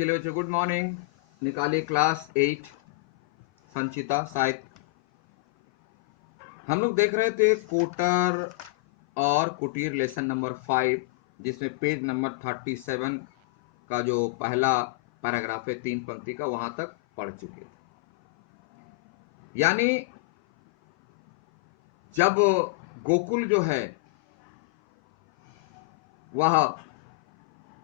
चलिए बच्चों, good morning. निकालिए क्लास 8 संचिता साहित्य। हम लोग देख रहे थे कोटर और कुटीर लेसन नंबर 5, जिसमें पेज नंबर 37 का जो पहला पैराग्राफ है 3 पंक्ति का, वहां तक पढ़ चुके थे। यानी जब गोकुल जो है वह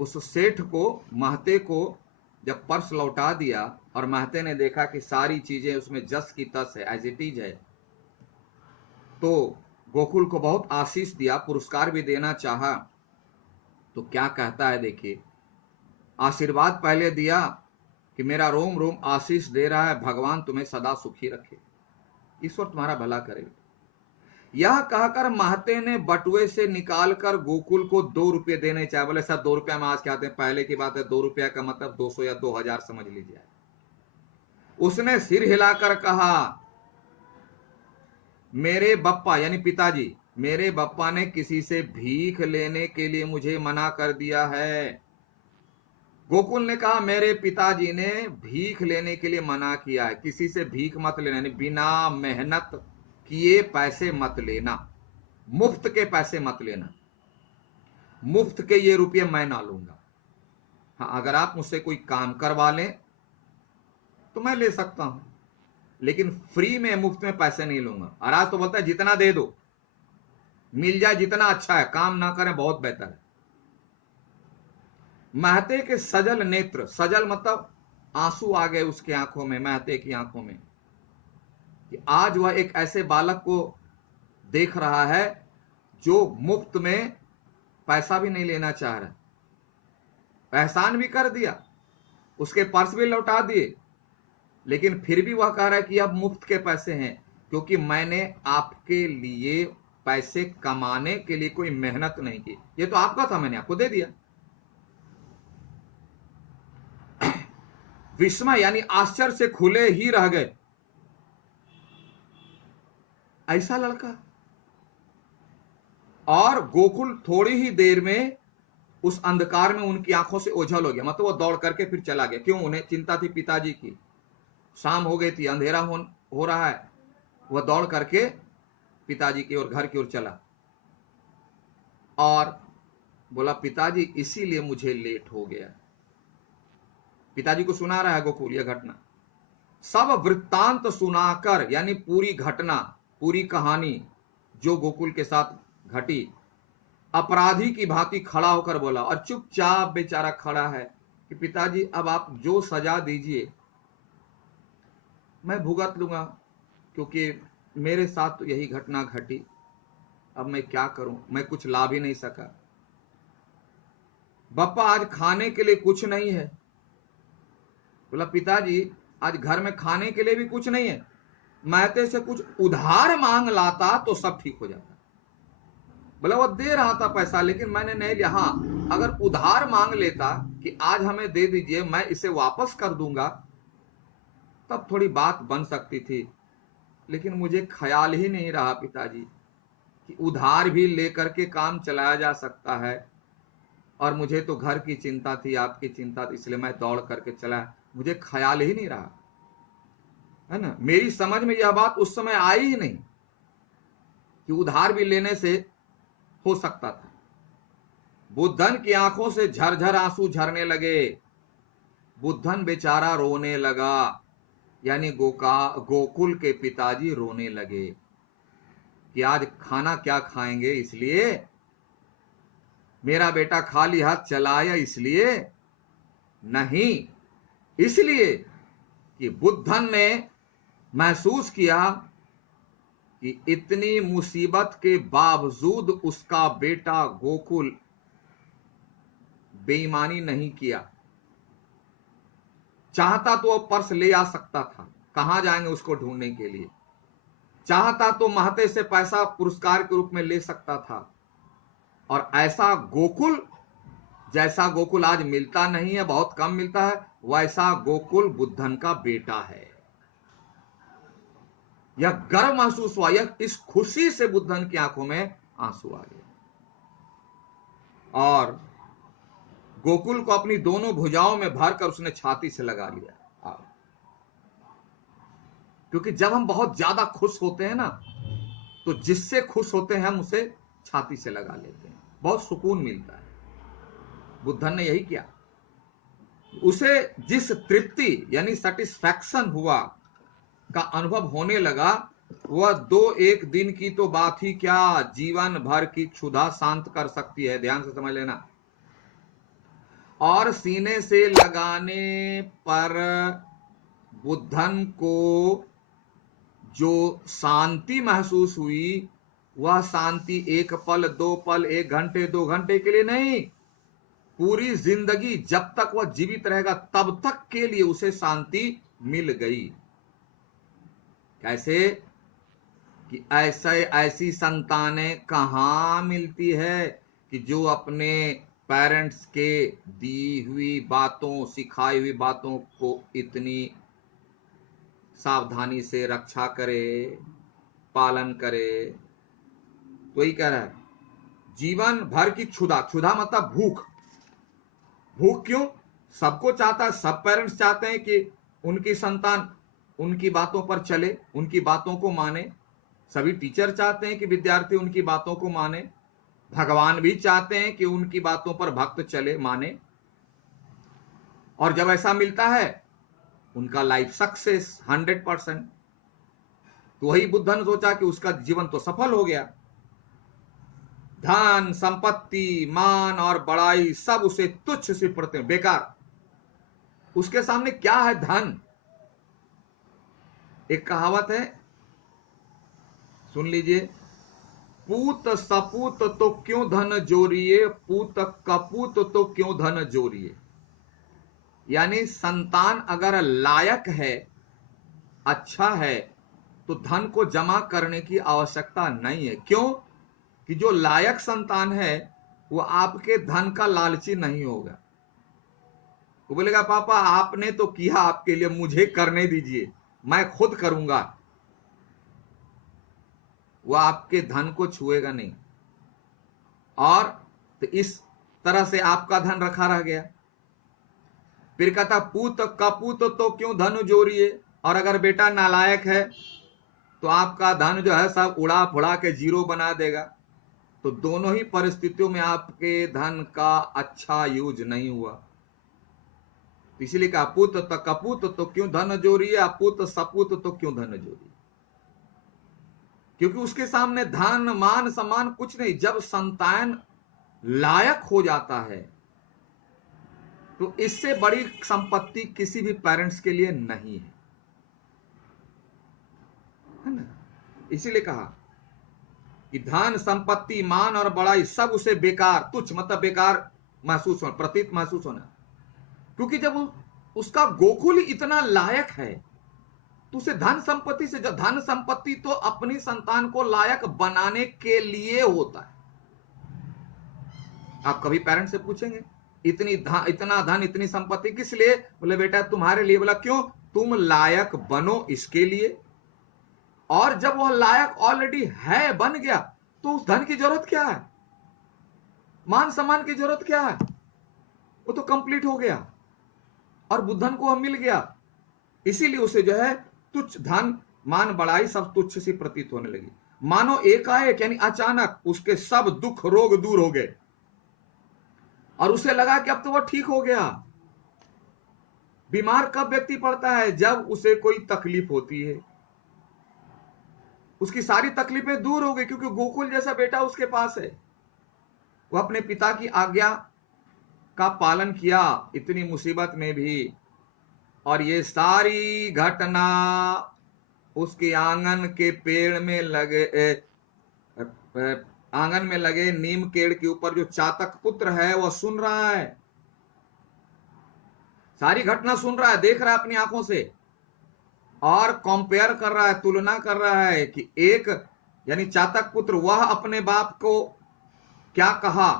उस सेठ को, महते को, जब पर्स लौटा दिया और महते ने देखा कि सारी चीजें उसमें जस की तस है, एज इट इज है, तो गोकुल को बहुत आशीष दिया, पुरस्कार भी देना चाहा। तो क्या कहता है देखिए, आशीर्वाद पहले दिया कि मेरा रोम रोम आशीष दे रहा है, भगवान तुम्हें सदा सुखी रखे, ईश्वर तुम्हारा भला करे। यह कहकर महते ने बटुए से निकालकर गोकुल को 2 रुपये देने चाहे। बोले सर 2 रुपया में आज क्या आते हैं, पहले की बात है, 2 रुपया का मतलब 200 या 2000 समझ लीजिए। उसने सिर हिलाकर कहा, मेरे बप्पा यानी पिताजी, मेरे बप्पा ने किसी से भीख लेने के लिए मुझे मना कर दिया है। गोकुल ने कहा, मेरे पिताजी ने भीख लेने के लिए मना किया है, किसी से भीख मत लेना, बिना मेहनत किए पैसे मत लेना, मुफ्त के पैसे मत लेना, मुफ्त के ये रुपये मैं ना लूंगा। हाँ, अगर आप मुझसे कोई काम करवा लें तो मैं ले सकता हूं, लेकिन फ्री में मुफ्त में पैसे नहीं लूंगा। और आज तो बोलता है जितना दे दो, मिल जाए जितना अच्छा है, काम ना करें बहुत बेहतर है। महते के सजल नेत्र, सजल मतलब आंसू आ गए उसके आंखों में, महते की आंखों में, कि आज वह एक ऐसे बालक को देख रहा है जो मुफ्त में पैसा भी नहीं लेना चाह रहा। एहसान भी कर दिया, उसके पर्स भी लौटा दिए, लेकिन फिर भी वह कह रहा है कि अब मुफ्त के पैसे हैं, क्योंकि मैंने आपके लिए पैसे कमाने के लिए कोई मेहनत नहीं की, ये तो आपका था, मैंने आपको दे दिया। विस्मय यानी आश्चर्य से खुले ही रह गए, ऐसा लड़का। और गोकुल थोड़ी ही देर में उस अंधकार में उनकी आंखों से ओझल हो गया, मतलब वो दौड़ करके फिर चला गया। क्यों? उन्हें चिंता थी पिताजी की, शाम हो गई थी, अंधेरा हो रहा है। वह दौड़ करके पिताजी की ओर, घर की ओर चला और बोला, पिताजी इसीलिए मुझे लेट हो गया। पिताजी को सुना रहा है गोकुल यह घटना, सब वृत्तांत सुनाकर, यानी पूरी घटना, पूरी कहानी जो गोकुल के साथ घटी, अपराधी की भांति खड़ा होकर बोला। और चुपचाप बेचारा खड़ा है कि पिताजी अब आप जो सजा दीजिए मैं भुगत लूंगा, क्योंकि मेरे साथ तो यही घटना घटी, अब मैं क्या करूं, मैं कुछ ला भी नहीं सका। बप्पा आज खाने के लिए कुछ नहीं है। बोला, पिताजी आज घर में खाने के लिए भी कुछ नहीं है, महते से कुछ उधार मांग लाता तो सब ठीक हो जाता। बोला, वो दे रहा था पैसा, लेकिन मैंने नहीं लिया। हाँ, अगर उधार मांग लेता कि आज हमें दे दीजिए, मैं इसे वापस कर दूंगा, तब थोड़ी बात बन सकती थी। लेकिन मुझे ख्याल ही नहीं रहा पिताजी कि उधार भी लेकर के काम चलाया जा सकता है। और मुझे तो घर की चिंता थी, आपकी चिंता थी, इसलिए मैं दौड़ करके चला, मुझे ख्याल ही नहीं रहा, है ना। मेरी समझ में यह बात उस समय आई ही नहीं कि उधार भी लेने से हो सकता था। बुद्धन की आंखों से झरझर आंसू झरने लगे। बुद्धन बेचारा रोने लगा, यानी गोकुल के पिताजी रोने लगे कि आज खाना क्या खाएंगे, इसलिए मेरा बेटा खाली हाथ चला आया, इसलिए नहीं, इसलिए कि बुद्धन ने महसूस किया कि इतनी मुसीबत के बावजूद उसका बेटा गोकुल बेईमानी नहीं किया। चाहता तो वह पर्स ले आ सकता था, कहां जाएंगे उसको ढूंढने के लिए। चाहता तो महते से पैसा पुरस्कार के रूप में ले सकता था। और ऐसा गोकुल, जैसा गोकुल आज मिलता नहीं है, बहुत कम मिलता है, वैसा गोकुल बुद्धन का बेटा है। यह गर्व महसूस हुआ, यह इस खुशी से बुद्धन की आंखों में आंसू आ गए। और गोकुल को अपनी दोनों भुजाओं में भरकर उसने छाती से लगा लिया। क्योंकि जब हम बहुत ज्यादा खुश होते हैं ना, तो जिससे खुश होते हैं हम उसे छाती से लगा लेते हैं, बहुत सुकून मिलता है। बुद्धन ने यही किया। उसे जिस तृप्ति यानी सेटिस्फैक्शन हुआ का अनुभव होने लगा, वह 2-1 दिन की तो बात ही क्या, जीवन भर की क्षुधा शांत कर सकती है। ध्यान से समझ लेना। और सीने से लगाने पर बुद्धन को जो शांति महसूस हुई, वह शांति 1 पल 2 पल 1 घंटे 2 घंटे के लिए नहीं, पूरी जिंदगी जब तक वह जीवित रहेगा तब तक के लिए उसे शांति मिल गई। कैसे कि ऐसी संतानें कहां मिलती है कि जो अपने पेरेंट्स के दी हुई बातों, सिखाई हुई बातों को इतनी सावधानी से रक्षा करे, पालन करे। तो ही कह रहा है, जीवन भर की क्षुधा, क्षुधा मतलब भूख। भूख क्यों? सबको चाहता है, सब पेरेंट्स चाहते हैं कि उनकी संतान उनकी बातों पर चले, उनकी बातों को माने। सभी टीचर चाहते हैं कि विद्यार्थी उनकी बातों को माने। भगवान भी चाहते हैं कि उनकी बातों पर भक्त चले, माने। और जब ऐसा मिलता है, उनका लाइफ सक्सेस 100%। तो वही बुद्धन सोचा कि उसका जीवन तो सफल हो गया। धन संपत्ति मान और बड़ाई सब उसे तुच्छ सी पड़ते हैं, बेकार। उसके सामने क्या है? धन। एक कहावत है, सुन लीजिए, पूत सपूत तो क्यों धन जोरिए, पूत कपूत तो क्यों धन जोरिए। यानी संतान अगर लायक है, अच्छा है, तो धन को जमा करने की आवश्यकता नहीं है। क्यों? कि जो लायक संतान है वो आपके धन का लालची नहीं होगा। वो बोलेगा पापा आपने तो किया, आपके लिए मुझे करने दीजिए, मैं खुद करूंगा। वह आपके धन को छुएगा नहीं। और तो इस तरह से आपका धन रखा रह गया। फिर कहता पूत कपूत तो क्यों धन जोरिए। और अगर बेटा नालायक है तो आपका धन जो है सब उड़ा फुड़ा के जीरो बना देगा। तो दोनों ही परिस्थितियों में आपके धन का अच्छा यूज नहीं हुआ। इसलिए कहा पूत कपूत तो क्यों धन जोरिए, अपूत सपूत तो क्यों धन जोरिए। क्योंकि उसके सामने धन मान सम्मान कुछ नहीं। जब संतान लायक हो जाता है तो इससे बड़ी संपत्ति किसी भी पेरेंट्स के लिए नहीं है ना। इसीलिए कहा कि धन संपत्ति मान और बड़ाई सब उसे बेकार, तुच्छ मतलब बेकार महसूस होना, प्रतीत महसूस होना। क्योंकि जब उसका गोकुल इतना लायक है तो उसे धन संपत्ति से, जब धन संपत्ति तो अपनी संतान को लायक बनाने के लिए होता है। आप कभी पेरेंट्स से पूछेंगे इतना धन इतनी संपत्ति किस लिए? बोले बेटा तुम्हारे लिए। बोला क्यों? तुम लायक बनो इसके लिए। और जब वह लायक ऑलरेडी है, बन गया, तो उस धन की जरूरत क्या है? मान सम्मान की जरूरत क्या है? वो तो कंप्लीट हो गया और बुद्धन को वह मिल गया। इसीलिए उसे जो है तुच्छ धन मान बड़ाई सब तुच्छ सी प्रतीत होने लगी। मानो एकाएक यानी अचानक उसके सब दुख रोग दूर हो गए और उसे लगा कि अब तो वह ठीक हो गया। बीमार कब व्यक्ति पड़ता है? जब उसे कोई तकलीफ होती है। उसकी सारी तकलीफें दूर हो गई क्योंकि गोकुल जैसा बेटा उसके पास है। वह अपने पिता की आज्ञा का पालन किया इतनी मुसीबत में भी। और ये सारी घटना उसके आंगन के पेड़ में लगे, आंगन में लगे नीम पेड़ के ऊपर जो चातक पुत्र है वह सुन रहा है। सारी घटना सुन रहा है, देख रहा है अपनी आंखों से और कंपेयर कर रहा है, तुलना कर रहा है कि एक यानी चातक पुत्र वह अपने बाप को क्या कहा,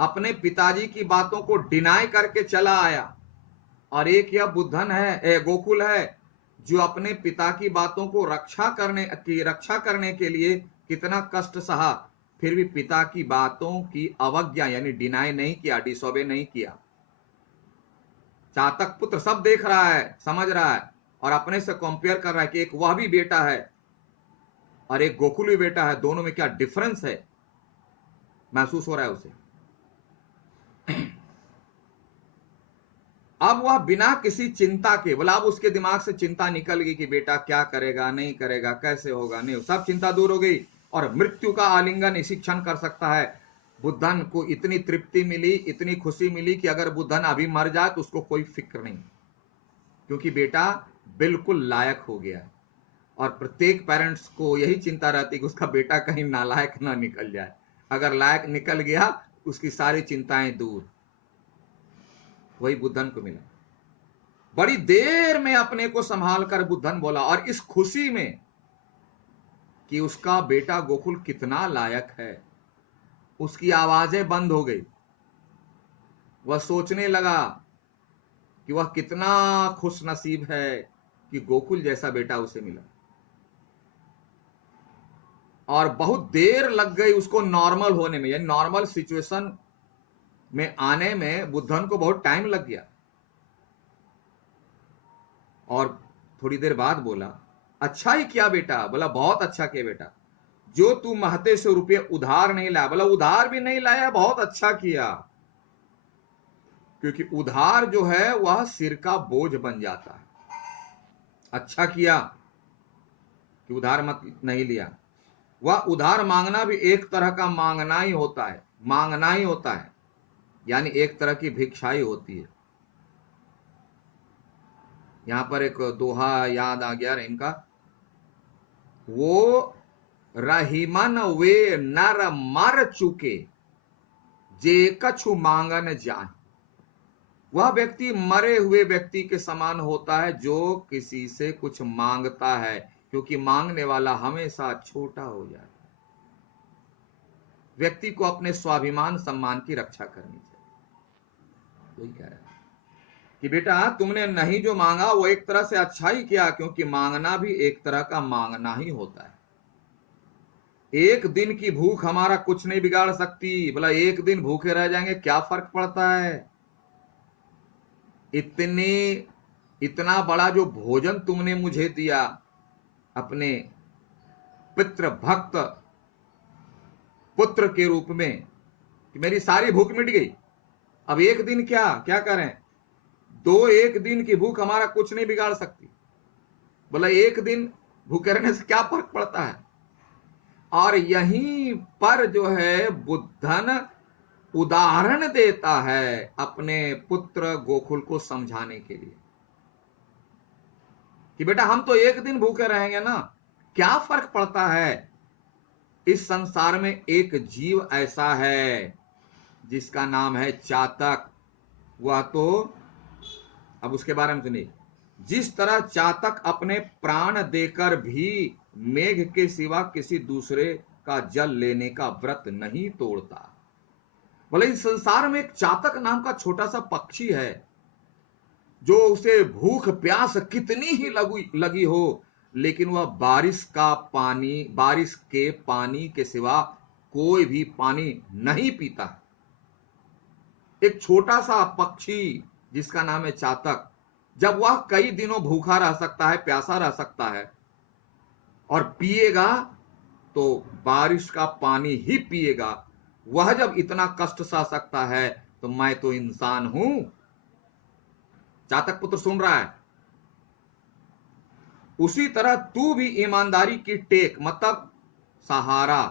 अपने पिताजी की बातों को डिनाई करके चला आया। और एक यह बुद्धन है, गोकुल है, जो अपने पिता की बातों को रक्षा करने के लिए कितना कष्ट सहा। फिर भी पिता की बातों की अवज्ञा यानी डिनाई नहीं किया, डिसोबे नहीं किया। चातक पुत्र सब देख रहा है, समझ रहा है, और अपने से कंपेयर कर रहा है कि एक वह भी बेटा है और एक गोकुल भी बेटा है, दोनों में क्या डिफरेंस है, महसूस हो रहा है उसे। अब वह बिना किसी चिंता के, बोला अब उसके दिमाग से चिंता निकल गई कि बेटा क्या करेगा, नहीं करेगा, कैसे होगा, नहीं, सब चिंता दूर हो गई। और मृत्यु का आलिंगन इसी क्षण कर सकता है। बुद्धन को इतनी तृप्ति मिली, इतनी खुशी मिली कि अगर बुद्धन अभी मर जाए तो उसको कोई फिक्र नहीं, क्योंकि बेटा बिल्कुल लायक हो गया है। और प्रत्येक पेरेंट्स को यही चिंता रहती है कि उसका बेटा कहीं नालायक ना निकल जाए। अगर लायक निकल गया, उसकी सारी चिंताएं दूर। वही बुद्धन को मिला। बड़ी देर में अपने को संभाल कर बुद्धन बोला, और इस खुशी में कि उसका बेटा गोकुल कितना लायक है, उसकी आवाजें बंद हो गई। वह सोचने लगा कि वह कितना खुश नसीब है कि गोकुल जैसा बेटा उसे मिला। और बहुत देर लग गई उसको नॉर्मल होने में, यानी नॉर्मल सिचुएशन में आने में बुद्धन को बहुत टाइम लग गया। और थोड़ी देर बाद बोला, अच्छा ही किया बेटा। बोला बहुत अच्छा किया बेटा, जो तू महते से रुपये उधार नहीं लाया। बोला उधार भी नहीं लाया, बहुत अच्छा किया। क्योंकि उधार जो है वह सिर का बोझ बन जाता है। अच्छा किया कि उधार मत नहीं लिया। वह उधार मांगना भी एक तरह का मांगना ही होता है, मांगना ही होता है, यानी एक तरह की भिक्षाई होती है। यहां पर एक दोहा याद आ गया इनका, वो रहीमन वे नर मर चुके जे कछु मांगन जान। वह व्यक्ति मरे हुए व्यक्ति के समान होता है जो किसी से कुछ मांगता है, क्योंकि मांगने वाला हमेशा छोटा हो जाता है। व्यक्ति को अपने स्वाभिमान सम्मान की रक्षा करनी चाहिए। वही कह रहा है कि बेटा तुमने नहीं जो मांगा वो एक तरह से अच्छा ही किया, क्योंकि मांगना भी एक तरह का मांगना ही होता है। एक दिन की भूख हमारा कुछ नहीं बिगाड़ सकती। बोला एक दिन भूखे रह जाएंगे, क्या फर्क पड़ता है। इतना बड़ा जो भोजन तुमने मुझे दिया अपने पितृ भक्त पुत्र के रूप में, कि मेरी सारी भूख मिट गई। अब एक दिन क्या क्या करें, एक दिन की भूख हमारा कुछ नहीं बिगाड़ सकती। बोला एक दिन भूखे रहने से क्या फर्क पड़ता है। और यहीं पर जो है बुद्धन उदाहरण देता है अपने पुत्र गोकुल को समझाने के लिए कि बेटा हम तो एक दिन भूखे रहेंगे ना, क्या फर्क पड़ता है। इस संसार में एक जीव ऐसा है जिसका नाम है चातक। वह तो अब उसके बारे में सुनिए, जिस तरह चातक अपने प्राण देकर भी मेघ के सिवा किसी दूसरे का जल लेने का व्रत नहीं तोड़ता। बोले इस संसार में एक चातक नाम का छोटा सा पक्षी है, जो उसे भूख प्यास कितनी ही लगी हो, लेकिन वह बारिश के पानी के सिवा कोई भी पानी नहीं पीता। एक छोटा सा पक्षी जिसका नाम है चातक, जब वह कई दिनों भूखा रह सकता है, प्यासा रह सकता है, और पिएगा तो बारिश का पानी ही पिएगा, वह जब इतना कष्ट सह सकता है तो मैं तो इंसान हूं। चातक पुत्र सुन रहा है। उसी तरह तू भी ईमानदारी की टेक मतलब सहारा,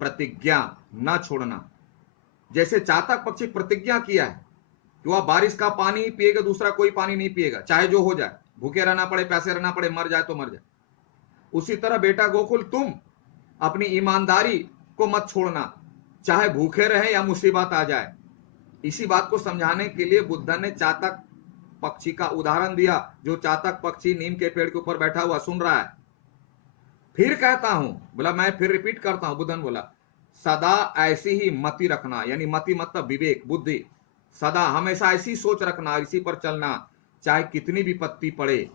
प्रतिज्ञा न छोड़ना। जैसे चातक पक्षी प्रतिज्ञा किया है कि वह बारिश का पानी ही पिएगा, दूसरा कोई पानी नहीं पिएगा, चाहे जो हो जाए, भूखे रहना पड़े, प्यासे रहना पड़े, मर जाए तो मर जाए। उसी तरह बेटा गोकुल तुम अपनी ईमानदारी को मत छोड़ना, चाहे भूखे रहे या मुसीबत आ जाए। इसी बात को समझाने के लिए बुद्ध ने चातक पक्षी का उदाहरण दिया। जो चातक पक्षी नीम के पेड़ के ऊपर बैठा हुआ सुन रहा है। फिर कहता हूं, बोला मैं फिर रिपीट करता हूं, बुद्धन बोला सदा ऐसी ही मति रखना, यानी मति मतलब विवेक बुद्धि, सदा हमेशा ऐसी सोच रखना, इसी पर चलना, चाहे कितनी विपत्ति पड़े,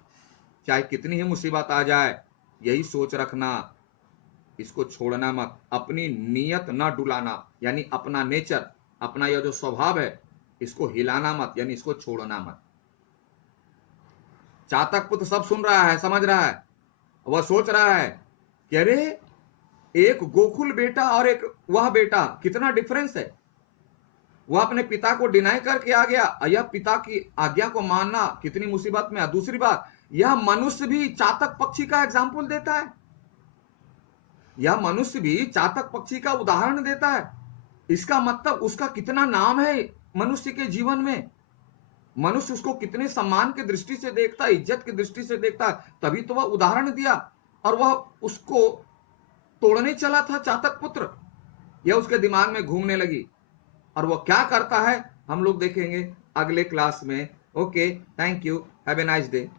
चाहे कितनी ही मुसीबत आ जाए, यही सोच रखना इसको छोड़ना मत, अपनी नीयत न डुलाना, यानी अपना नेचर, अपना यह जो स्वभाव है इसको हिलाना मत, यानी इसको छोड़ना मत। चातक पुत्र सब सुन रहा है, समझ रहा है, वह सोच रहा है कि अरे एक गोकुल बेटा और एक वह बेटा, कितना डिफरेंस है। वह अपने पिता को डिनाई करके आ गया, यह पिता की आज्ञा को मानना कितनी मुसीबत में है। दूसरी बात, यह मनुष्य भी चातक पक्षी का एग्जाम्पल देता है, यह मनुष्य भी चातक पक्षी का उदाहरण देता है। इसका मतलब उसका कितना नाम है मनुष्य के जीवन में, मनुष्य उसको कितने सम्मान की दृष्टि से देखता है, इज्जत की दृष्टि से देखता है, तभी तो वह उदाहरण दिया। और वह उसको तोड़ने चला था चातक पुत्र, यह उसके दिमाग में घूमने लगी। और वह क्या करता है हम लोग देखेंगे अगले क्लास में। Okay, thank you, have a nice day.